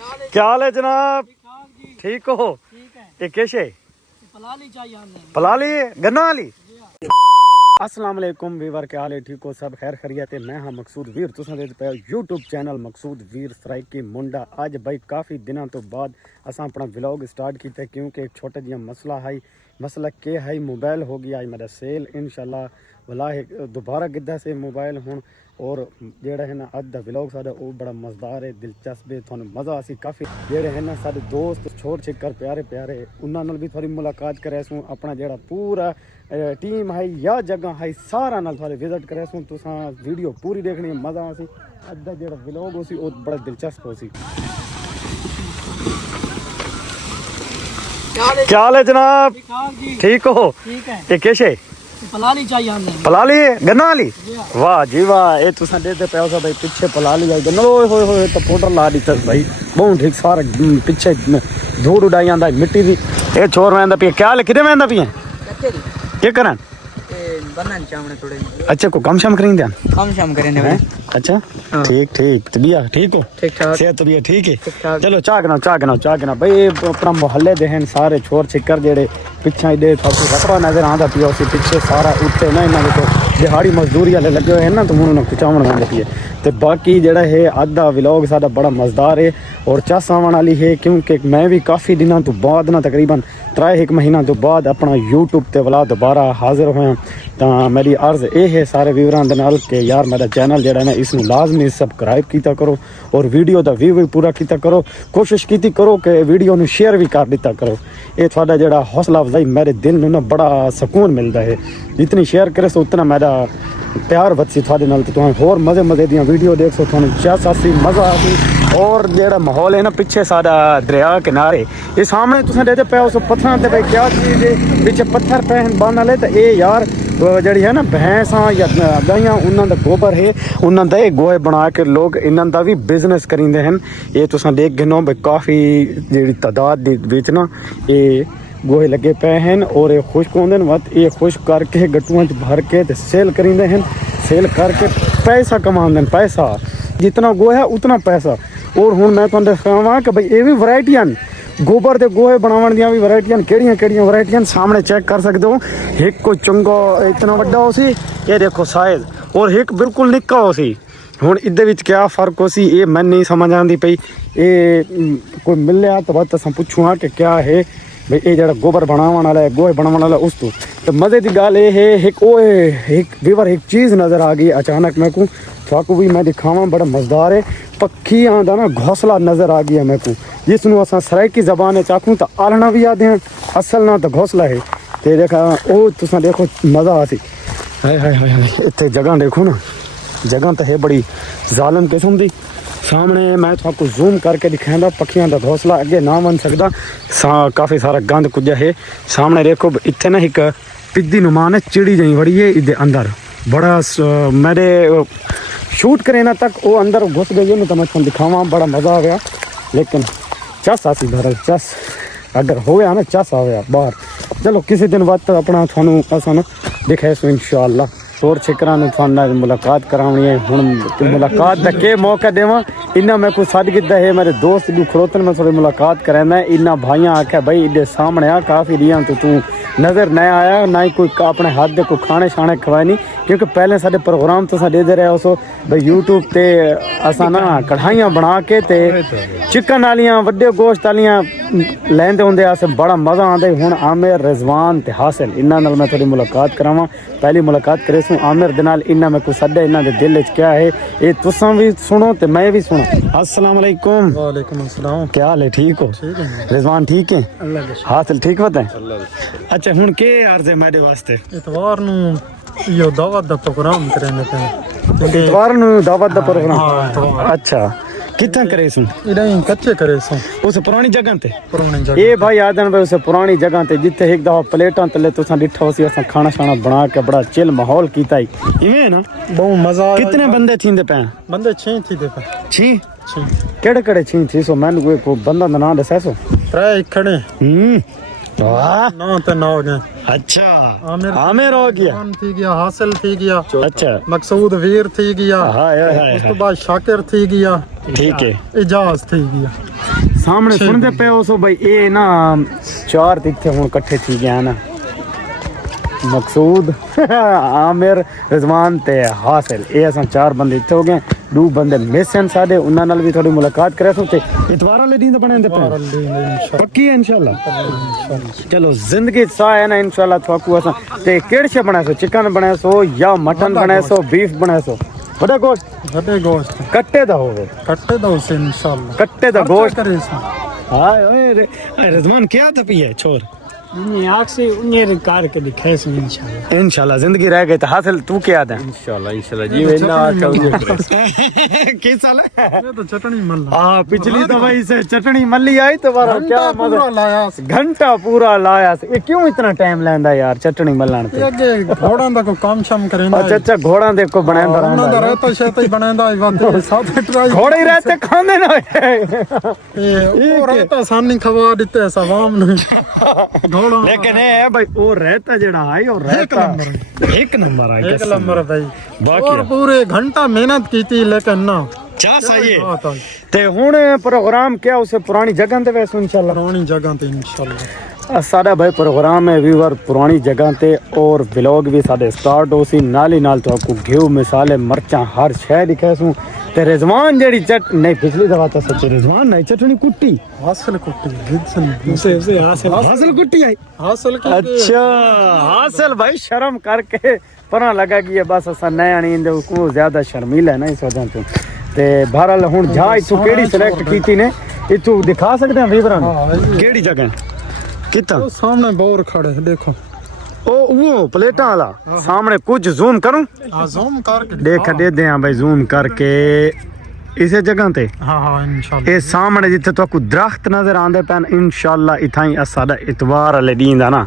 क्या हाल है जनाब? ठीक हो? ये कैसे पलाली गन्ना वाली? अस्सलाम वालेकुम वीवर, क्या हाल है? ठीक हो सब? खैर खैरियत है। मैं हाँ मकसूद वीर, तुसां देखदे पे यूट्यूब चैनल मकसूद वीर सराइकी मुंडा। अज भाई काफ़ी दिनों तो बाद असां अपना व्लॉग स्टार्ट किया क्योंकि एक छोटा जिहा मसला है। मसला के है, मोबाइल हो गया मेरा सेल इंशाल्लाह वाला दोबारा गिद्दा से मोबाइल हूँ। और जेड़ा है ना अज दा व्लॉग साडा वो बड़ा मज़ेदार है, दिलचस्प है, थानू मज़ा आसी काफ़ी। जेड़े है ना साडे दोस्त छोड़ छिक्कर प्यारे प्यारे उन्हां नाल भी थोड़ी मुलाकात करासूँ। अपना जेड़ा पूरा टीम है या जगह है सारा नाल थोड़े विजिट करासूँ। तुसां वीडियो पूरी देखनी है, मज़ा आसी। अज दा जेड़ा व्लॉग होसी वो बड़ा दिलचस्प होसी। क्या हाल है जनाब? ठीक हो? ये कैसे पलाली चाहिए हमने? पलाली गन्ना वाली? वाह जी वाह, ये तुसा देते पे हो भाई पीछे पलाली आई गन्ना। ओए होए होए तो पाउडर ला दी भाई बहुत ठीक सारा पीछे धूड़ उड़ाई आंदा मिट्टी दी। ये छोर वेंदा पी क्या ले किदे वेंदा पी के करन बनन चावने थोड़े। अच्छा को कम शाम करेंगे? कम शाम करेंगे हैं। अच्छा ठीक ठीक। तबीयत ठीक हो? ठीक ठाक। सेहत तबीयत ठीक है? चलो चाह गिनाओ भाई। अपना मोहल्ले दे हैं सारे छोर छिक्कर जेड़े पिछा दे रकबा नजर आंदा पिया उसी पीछे सारा उत्ते ना इन्होंने तो दिहाड़ी मजदूरी वाले लगे हुए हैं ना, तो उन्होंने कुचावन आंदे पिए। तो बाकी जेड़ा है अज दा व्लॉग साडा बड़ा मज़ेदार है और चस आवन वाली है क्योंकि मैं भी काफ़ी दिनों तो बाद ना तकरीबन 3 महीना तो बाद अपना यूट्यूब ते वाला दोबारा हाजिर होया। तो मेरी अर्ज़ ये है सारे व्यूअरां दे नाल कि यार मेरा चैनल जेड़ा ना इसनू लाजमी सब्सक्राइब कीता करो और वीडियो दा व्यू भी पूरा कीता करो। कोशिश कीती करो कि वीडियो नू शेयर भी कर दिता करो। ये थोड़ा जेड़ा हौसला अफजाई मेरे दिल नू ना बड़ा सुकून मिलता है। जितनी शेयर करे सो उतना मेरा प्यार बदसी थोड़े नाल। तो तुम होर मज़े दियाँ वीडियो देख सो थोड़ा चस आसी मज़ा आसी। और जेड़ा माहौल है ना पीछे सारा दरिया किनारे ये सामने तुम देते पे उस पत्थर ते भाई क्या चीज़ है पीछे पत्थर पे बन वाले। तो ये यार जड़ी है ना भैंसा या गाइयां उन्हों का गोबर है, उन्हों का गोहे बना के लोग इन्हों का भी बिजनेस करेंगे हैं। ये तुम देख गिनो भाई काफ़ी जी तादाद विच ना ये गोहे लगे पे हैं और ये खुश्क होंगे मत ये खुश्क करके गट्टुआं भर के ते सेल करेंगे हैं। सेल करके पैसा कमाते हैं, पैसा जितना गोहा उतना पैसा। और हुण मैं तुहानू दिखावां कि भाई ये भी वैरायटियां गोबर के गोहे बनावन दियां भी वैरायटियां केड़ियां वैरायटियां सामने चेक कर सकते हो। एक कोई चंगा इतना वड्डा हो सी, ये देखो साइज, और एक बिल्कुल निक्का हो सी। हुण इहदे विच क्या फर्क हो सी ये मैं नहीं समझ आंदी पई। ये कोई मिलया तो बस असां पुछूं कि क्या है भाई ये जरा गोबर बनावन वाला है गोहे बनावन वाला उस तो मज़े की गल ये है। एक वीवर एक चीज़ नज़र आ गई अचानक मैं को थाकू भी मैं दिखावा बड़ा मज़ेदार है। पक्षियां दा ना घोंसला नज़र आ गया मैं को जिसनू असां सराइकी ज़बान चाखूँ तो आलना भी आते हैं, असल ना तो घोंसला है। तो देखा ओ तुसां देखो मज़ा आसी। हाय हाय हाय हाय इत्थे जगह देखो ना, जगह तो है बड़ी जालिम किस्म की। सामने मैं आपको जूम करके दिखाऊंगा पक्षियों का घोंसला अगे ना बन सकता। काफ़ी सारा गंद कुछ है सामने देखो। इतने ना एक पिद्दी नुमान है चिड़ी जी बड़ी है इधर अंदर बड़ा मेरे शूट करे ना तक वो अंदर घुस गई है ना तो मैं तुम दिखावा बड़ा मज़ा आ गया। लेकिन चस आसी भर चस अगर हो गया ना चस आ गया बाहर। चलो किसी दिन बाद अपना थानू असा ना दिखाए सो इंशाअल्लाह शोर छिकरा मुलाकात करानी है। हुण मुलाकात का के मौका देवा इन्ना मैं कुछ सद किया है मेरे दोस्त भी खड़ोतन में थोड़ी मुलाकात कराना है। इन्ना भाइयां आख्या भाई इधर सामने आ काफ़ी दियाँ तो तू नज़र नहीं आया ना ही कोई अपने हाथ दे कोई खाने शाने खवाए नहीं क्योंकि पहले साढ़े प्रोग्राम तो देते रहे उस भाई यूट्यूब ते असा ना कढ़ाइयाँ बना के ते चिकन वालियाँ वड्डे गोश्त वालियाँ लेंदे होंदे अस बड़ा मज़ा आंदा। हुण आमिर रिजवान ते हासिल इन्हां नाल मैं थोड़ी मुलाकात करावां। पहली मुलाकात करे सू आमिर दे नाल इन्ना मैं कुछ सड्डा इन्हां दे दिल च क्या है ये तुसां भी सुनो ते मैं भी सुनो। अस्सलाम वालेकुम। वालेकुम अस्सलाम। क्या हाल है? ठीक हो? रिजवान ठीक है? हासिल ठीक होता है? अच्छा हुण के अर्ज है मेरे वास्ते? इतवार नू यो दावत दा प्रोग्राम करने पे इतवार नू दावत दा प्रोग्राम। अच्छा कितना करे सू? इधर कच्चे करे सू उस पुरानी जगह ते पुरानी जगह ये भाई आदन भाई उस पुरानी जगह ते जिथे एक दफा प्लेटां तले तुसां डिठा हो सी असां खाना शाना बना के बड़ा चिल माहौल कीता ही इवें ना बहुत मजा आया। कितने बंदे थींदे पे? बंदे 6 थी दे पे 6 केड़े 6 थी सो मैनू कोई बंदा दा नाम दसे सो? 3 खड़े वाह ना तो ना हो गए। अच्छा आमिर हो गया थी गया हासिल थी गया अच्छा मकसूद वीर थी गया हाय हाय उस तो बाद शाकिर थी गया ठीक है इजाज थी गया सामने सुनते पे हो सो भाई ये ना 4 इत्थे हुण इकट्ठे थी गए ना मकसूद आमिर रिजवान ते हासिल ये असां 4 बंदे इत्थे हो गए 2 बंदे मिस हैं साडे उन्हां नाल भी थोड़ी मुलाकात करे सो ते इतवार वाले दिन बने पक्की है इंशाल्लाह चलो जिंदगी सा है ना इंशाल्लाह थाकू असां ते केड़े शे बनाए सो चिकन बनाए सो या मटन बनाए सो बीफ बनाए सो बड़ा गोश्त कट्टे दा होवे कट्टे दा उसे इंशाल्लाह कट्टे दा गोश्त करे से हाय ओए रिजवान क्या था पिए छोर ये आग से उन्हें कार के दिखाए से इंशाल्लाह इंशाल्लाह जिंदगी रह गई तो हासिल तू क्या था इंशाल्लाह जी मैं ना की साल है ये तो चटनी मल हां पिछली दवाई से चटनी मल्ली आई तो बारा क्या पूरा लाया घंटा पूरा लाया ये क्यों इतना टाइम लेंदा यार चटनी मल्लाण ते ये घोड़ा दा को काम शाम करेंदा अच्छा घोड़ा दे को बनांदा उन्हां दा रहता शैता ही बनांदा आई बात साथ ट्राई घोड़े ही रहते खांदे ना ये वो रहता सानी खवा देते सवाम नहीं लेकिन है भाई वो रहता जड़ा है और रहता एक नंबर है एक नंबर भाई बाकी और पूरे घंटा मेहनत की थी लेकिन ना क्या सही है ते हुन प्रोग्राम क्या उसे पुरानी जगह ते वैसे इंशाल्लाह पुरानी जगह ते इंशाल्लाह साडा भाई प्रोग्राम है व्यूअर पुरानी जगह ते और व्लॉग भी साडे स्टार्ट हो सी नाल ही नाल तो आपको घियो मसाले मरचा हर शय दिखे सू ते रिजवान जेडी चट नहीं पिछली दफा तो सच्चे रिजवान नहीं चटनी कुट्टी हासिल कुट्टी जिदसन उसे हासिल कुट्टी आई हासिल की अच्छा हासिल भाई शर्म करके परा लगा कि ये बस असा नया नहीं इंदे को ज्यादा शर्मीला है ना इस वजह तो ते बहरहाल हुन जा इथु केड़ी सिलेक्ट कीती ने इथु दिखा सकते हैं वीवरन केड़ी जगह कितना वो सामने बोर खड़े देखो ओ वो प्लेटा वाला सामने कुछ जूम करूं जूम करके देख दे दे भाई जूम करके इसे जगह ते हां इंशाल्लाह ये सामने जिथे तो दरख्त नजर आंदे पैन इंशाल्लाह इथाई साडा इतवार वाले दिन दा ना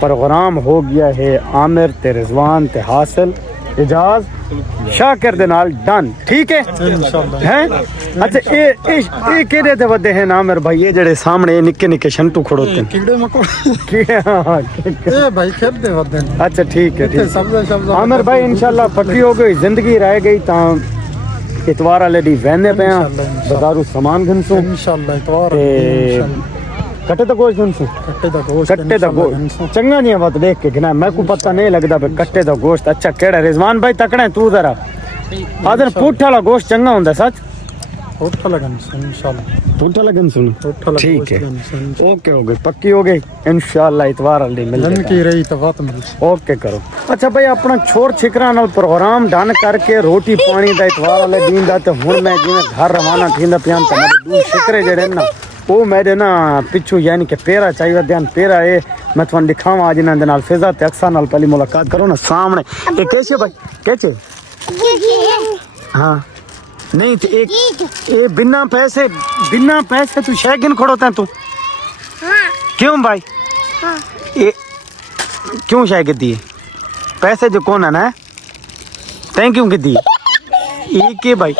प्रोग्राम हो गया है आमिर ते रिजवान ते हासिल इजाज शाकिर दे नाल डन ठीक है इंशाल्लाह हैं अच्छा ए केड़े ते वदे हैं आमिर भाई ये जेड़े सामने निक्के निक्के शंटू खड़ोते कीड़े मकोड़े हैं ए भाई खेल दे वदे अच्छा ठीक है ठीक शब्द आमिर भाई इंशाल्लाह पक्की हो गई जिंदगी रह गई ता इतवार वाले दी वहने पे बाजारू सामान घनसू इंशाल्लाह इतवार कट्टे दा गोश्त घनसू कट्टे दा गोश्त चंगा जी बात देख के गिना मैं को पता नहीं लगदा पे कट्टे दा गोश्त अच्छा केड़ा रिजवान भाई तकड़ा है तू जरा आदर पुठ वाला गोश्त चंगा हुंदा सच पुठ लगन इंशाल्लाह पुठ लगन सुन पुठ लगन ठीक है ओके हो गई पक्की हो गई इंशाल्लाह इतवार वाले मिल जन की रही तो बात मिल ओके करो अच्छा भाई अपना छोर छिकरा नाल प्रोग्राम डन करके रोटी पानी दा इतवार वाले दिन दा ते हुन मैं जिवें घर रवाना थींदा पियां ते मेरे दू छिकरे जेड़े ना वो मेरे ना पिछू यानी कि पेरा चाहिए ध्यान पेरा है मैं तुम दिखावा आज इन्होंने नाल फिजा ते अक्सा नाल पहली मुलाकात करो ना सामने ये कैसे भाई कैसे हाँ नहीं तो एक ये बिना पैसे तू शय गिन खड़ोता है तू क्यों भाई ये क्यों शय गिद्दी है पैसे जो कौन है ना तैं क्यों गिद्दी ये के भाई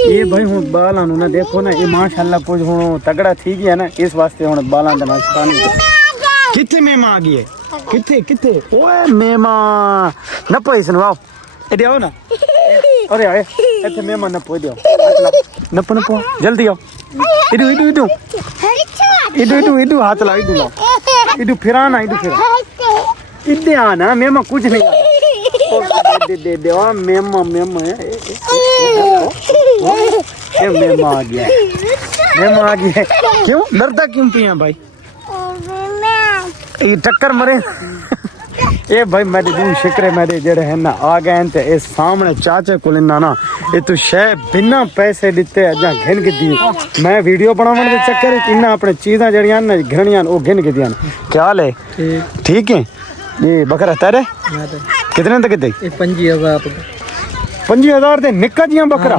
ये भाई हूँ बालां ना देखो ना ये माशाल्लाह कुछ हूँ तगड़ा थी गया ना इस वास्ते हूँ बालां दा नाश्ता नहीं किथे मेमा आ गई है किथे ओए मेमा न पोई सुनवाओ एडे आओ ना अरे आए इथे मेमा न पोई दियो नपो जल्दी आओ इडू हाथ ला इडू ला इडू फिराना इडे आना मेमा कुछ नहीं दे देवा मेमा मेमा आ गया क्यों डरता क्यों पिया भाई ये टक्कर मरे ये भाई मेरे दूर शिकरे मेरे जेड़े है ना आ गए ते इस सामने चाचे को लेना ना ये तू शह बिना पैसे दिते अजा घिन के दी मैं वीडियो बनावन दे चक्कर च इन्ना अपने चीज़ां जड़ियां ना घिनियां ओ घिन के दियां क्या हाल है ठीक है ये बकरा तेरे कितने तक दे 50,000 दे निक्का जिया बकरा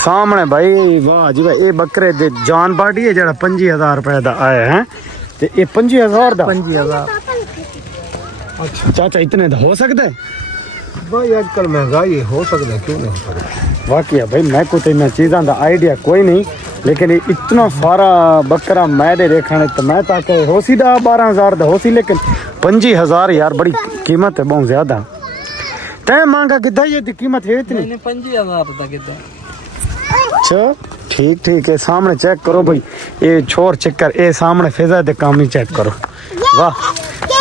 सामने भाई वाह जी भाई ये बकरे दे जान पार्टी है जड़ा 50,000 रुपए दा आया है ते ये 50,000 दा 50,000 अच्छा चाचा इतने दा हो सकता है भाई आजकल महंगाई हो सकता है क्यों नहीं हो सकता वाकई भाई मैं को तो इन चीज़ों का आइडिया कोई नहीं लेकिन इतना सारा बकरा मैंने देखने तो मैं ताके हो सी 10-12,000 दा हो सी लेकिन 50,000 यार बड़ी कीमत है बहुत ज्यादा तय मांगा कितना ये कीमत है इतनी 50,000 दा कितना अच्छा ठीक ठीक है सामने चेक करो भाई ये छोर चक्कर ये सामने फिजा दे काम ही चेक करो वाह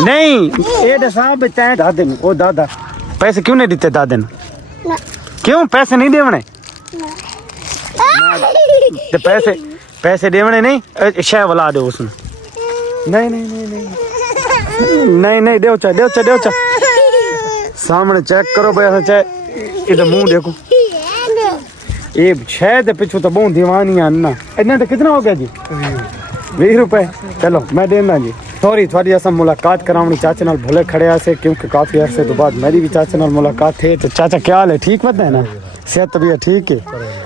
नहीं ये साहब चाहे दादे ने ओ दादा पैसे क्यों नहीं देते दादे ने क्यों पैसे नहीं देवने ते पैसे देवने नहीं शह वाला दो उसने नहीं नहीं नहीं नहीं नहीं नहीं देव चा सामने चेक करो भाई चाहे इधर मुंह देखो ये शायद पिछू तो बहुत दीवानी आना इतना तो कितना हो गया जी 20 रुपए चलो मैं देना जी सॉरी थोड़ी अस मुलाकात करावनी चाचे नाल भले खड़े से क्योंकि काफी अरसे तो बाद मेरी भी चाचे नाल मुलाकात थे तो चाचा क्या हाल है ठीक बता है ना सेहत तबीयत ठीक है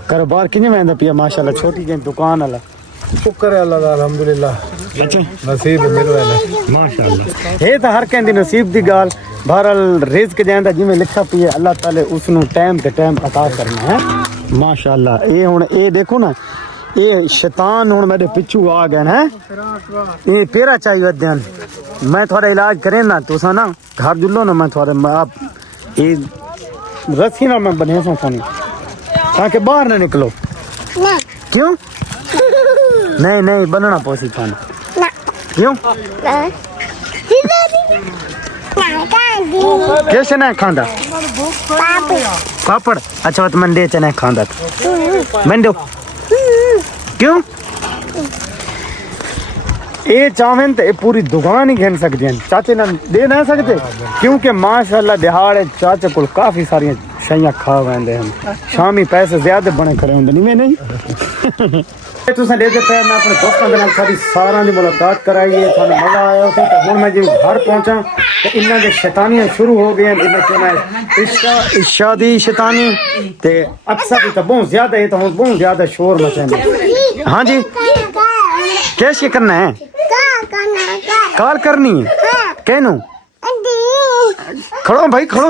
कारोबार किने वेंदा पिया माशाल्लाह छोटी जी दुकान वाला शुक्र है अल्लाह दा अल्हम्दुलिल्लाह अच्छा नसीब मिल रहा है माशाल्लाह ये तो हर कहंदी नसीब दी गाल बहरहाल रिज़्क जांदा जिवें लिखा पई है अल्लाह ताले उसनु टाइम ते टाइम अता करना है माशाल्लाह ये हुन ये देखो ना ये शैतान हुन मेरे पिछू आ गए हैं ये पेरा चाहिए वदन मैं थोड़ा इलाज करें ना तुसा ना घर जुलो ना मैं थोड़ा आप ये रस्सी ना मैं बने सोनी ताकि बाहर ना निकलो क्यों नहीं नहीं बनना पोसी थाने क्यों कैसे नहीं खांदा पापड़ अच्छा तो मैं दे चने खांदा मैं दो क्यों ये चावें तो पूरी दुकान ही घेन सकते हैं चाचे ना दे ना सकते क्योंकि माशाल्लाह दिहाड़े चाचे को काफी सारी शाइयां खा वेंदे हैं शामी पैसे ज्यादा बने खड़े होंगे नहीं मैं नहीं तुसा दे दे मैं अपने दोस्तों के नाल सारी सारा दी मुलाकात कराई है थाने मजा आया तो हुन मैं जी घर पहुंचा तो इन्ना दे शैतानियां शुरू हो गई इन्हें कहना इशा दी शैतानी ते अक्सर तो बहुत ज्यादा है तो बहुत ज्यादा शोर मचाएंगे हां जी कैसे करना है कॉल करनी है कहनो खड़ो भाई खड़ो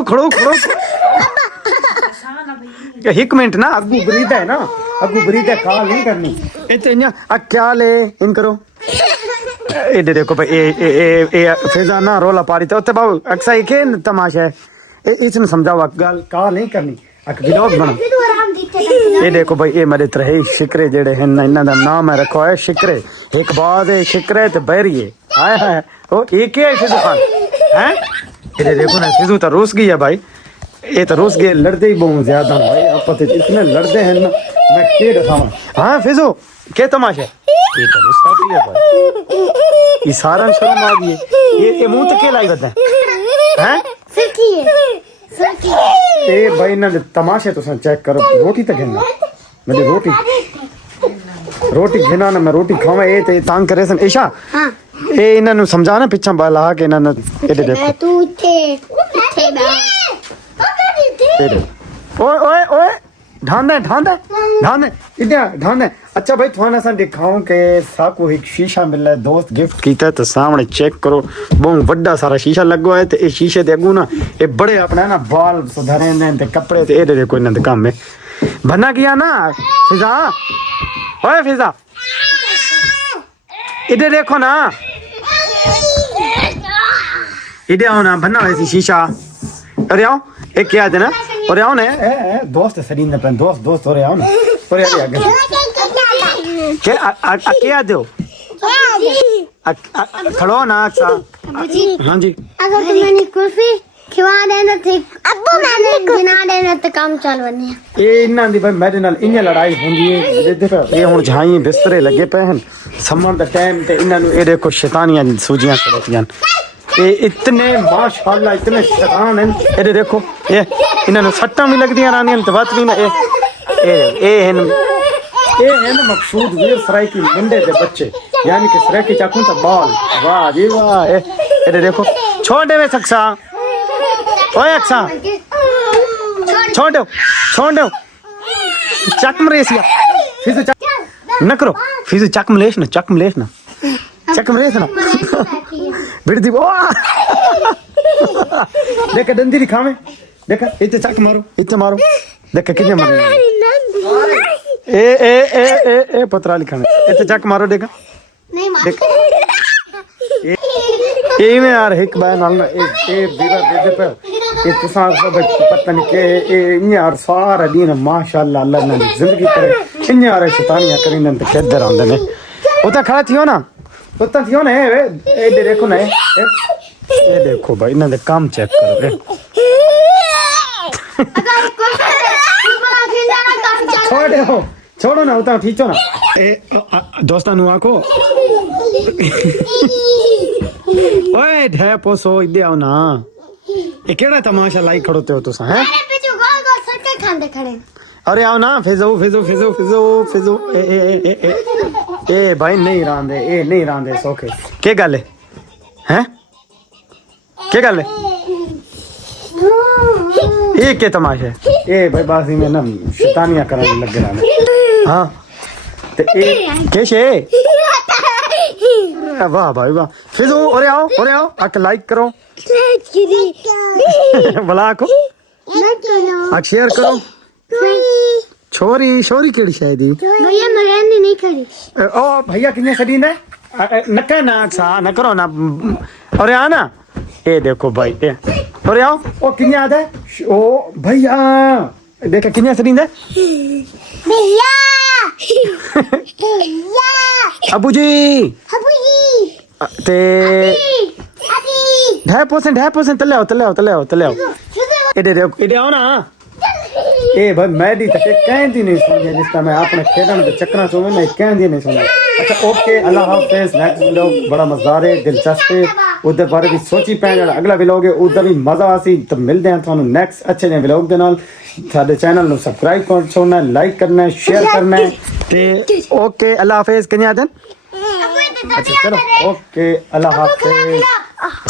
एक मिनट ना अगू बरीदा है ना अगू बरीदा कॉल नहीं करनी इतना क्या ले इन करो ए देखो भाई ए फिजा ना रोला पारी तो ते बाबू अक्सा ही के तमाशा है इसने समझाओ गल कॉल नहीं करनी अक व्लॉग बना ये देखो भाई ये मेरे तरह शिकरे जेड़े हैं इन्हां दा नाम है रखो है शिकरे एक बात है शिकरे ते बैरिए आया है ओ एक ही है फिजू खान हैं ये देखो ना फिजू तो रूस गई है भाई ये तो रोज गए लड़ते ही बहुत ज्यादा भाई आप पता इतने लड़ते हैं ना मैं के दिखाऊं हाँ फिजो क्या तमाशा ये तो गुस्सा भी है भाई ये सारा शर्म आ गई ये मुंह तक के लाई बता हैं ए भाई ना तमाशे तो चेक करो रोटी तक घेना मेरी रोटी घेना ना मैं रोटी खावा ये ते तंग करे सन ईशा हां ए इन्हां नु समझाना पिछा बाला के इन्हां ने ए देखो तू थे ओए ओए ढांदे इधर अच्छा भाई थोड़ा सा दिखाऊं के साको एक शीशा मिला है दोस्त गिफ्ट कीता तो सामने चेक करो बहुत बड़ा सारा शीशा लगो है तो ये शीशे दे अगू ना ये बड़े अपने ना बाल सुधारे ने ते कपड़े ते ए देखो इन्हां दे काम में बना किया ना फिजा ओए फिजा इधर देखो ना इधर आओ ना बना वैसी शीशा अरे आओ एक क्या है ना और आओ ना दोस्त सरीन अपन दोस्त और आओ ना और यार आगे क्या दो खड़ो ना अच्छा हाँ जी अगर तुम्हें कुल्फी खिवा देना थे अब्बू मैंने गिना देना तो काम चल बने ये इन्ना दी भाई मेरे नाल इन्ने लड़ाई होंदी है देखो ये हुन झाई बिस्तरे लगे पे हैं समर दा टाइम ते इन्ना नु ए देखो शैतानियां सूजियां चढ़तियां ये इतने माशाल्लाह इतने शैतान हैं ये देखो ये इन्ना नु सट्टां भी लगदियां रानियां ते बात भी ना ए हैं मकसूद वीर सराय की मुंडे दे बच्चे यानी कि सराय की चाकू तो बाल वाह जी वाह ये देखो छोड़ दे सक्सा ओए अक्सा छोड़ दो चक मरेसिया फिर चक न करो फिर चक मलेश ना बिड़दी वो देखा डंडी दिखावे देखा इतने चक मारो इतने मारो देखा कितने मारो ए पतरा लिखावे इतने चक मारो देखा नहीं मार इवें यार एक बार नाल ए बीरा दे पे ये तुसा सब पता नहीं के ए यार सारा दिन माशाल्लाह अल्लाह ने जिंदगी करे इन यार शैतानियां करी न ते किधर आंदे ने उता खड़ा थियो ना उता थियो ना ए देखो ना ए देखो भाई इन्हां दे काम चेक करो छोड़ो ना उता खींचो ना ए दोस्तां नु आखो ओए ढे पोसो इदे आओ ना ये केड़ा तमाशा लाई खड़ोते हो तुसा हैं मेरे पीछे गोल गोल सर्कल खांदे खड़े अरे आओ ना फिजो ए भाई नहीं रांदे सोखे के गल है हैं के गल है ये के तमाशा है ए भाई बासी में ना शैतानियां करने लग रहा हां ते ए केशे वाह भाई वाह फिजो अरे आओ आक लाइक करो भला को आक शेयर करो छोरी केड़ी शायद भैया मरेंदी नहीं खड़ी ओ भैया कितने सदीन है नका ना सा न करो ना अरे आ ना ए देखो भाई ए अरे आओ ओ कितने आदा है ओ भैया देखा कितने सदीन है भैया अबू जी ते अभी 2% तले आओ इधर आओ ना ए भाई मैं दी तक कहंदी नहीं सुन जिस मैं अपने खेडन के चक्करा चो मैं कहंदी नहीं सुन अच्छा ओके अल्लाह हाफिज नेक्स्ट व्लॉग बड़ा मजेदार है दिलचस्प है उधर बारे भी सोची पैन अगला व्लॉग है उधर भी मजा आसी तो मिलते हैं थानू नेक्स्ट अच्छे ने व्लॉग दे नाल साडे चैनल नु सब्सक्राइब कर छोड़ना लाइक करना शेयर करना ते ओके अल्लाह हाफिज कन्या दिन अच्छा चलो ओके अल्लाह हाफिज